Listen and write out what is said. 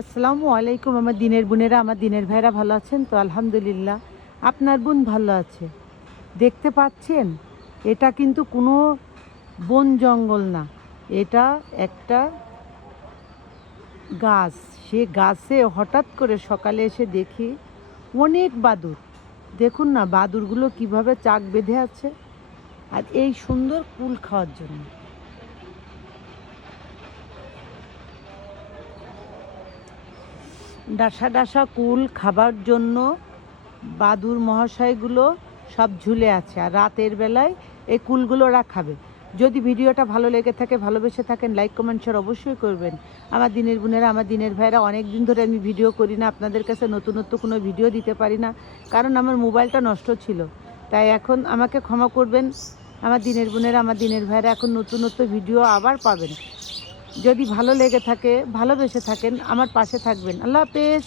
আসসালামু আলাইকুম। আমার দিনের বোনেরা, আমার দিনের ভাইরা ভালো আছেন তো? আলহামদুলিল্লাহ। আপনার বোন ভালো আছে। দেখতে পাচ্ছেন, এটা কিন্তু কোনো বন জঙ্গল না, এটা একটা গাছ। সে গাছে হঠাৎ করে সকালে এসে দেখি অনেক বাদুড়। দেখুন না বাদুড়গুলো কিভাবে চাক বেঁধে আছে, আর এই সুন্দর কুল খাওয়ার জন্য। ডাসা ডাসা কুল খাবার জন্য বাদুর মহাশয়গুলো সব ঝুলে আছে, আর রাতের বেলায় এই কুলগুলো ওরা খাবে। যদি ভিডিওটা ভালো লেগে থাকে, ভালোবেসে থাকেন, লাইক কমেন্ট শেয়ার অবশ্যই করবেন। আমার দিনের বোনেরা, আমার দিনের ভাইরা, অনেক দিন ধরে আমি ভিডিও করি না, আপনাদের কাছে নতুনত্ব কোনো ভিডিও দিতে পারি না, কারণ আমার মোবাইলটা নষ্ট ছিল। তাই এখন আমাকে ক্ষমা করবেন। আমার দিনের বোনেরা, আমার দিনের ভাইরা, এখন নতুনত্ব ভিডিও আবার পাবেন। যদি ভালো লেগে থাকে, ভালোবেসে থাকেন, আমার পাশে থাকবেন। আল্লাহ হাফেজ।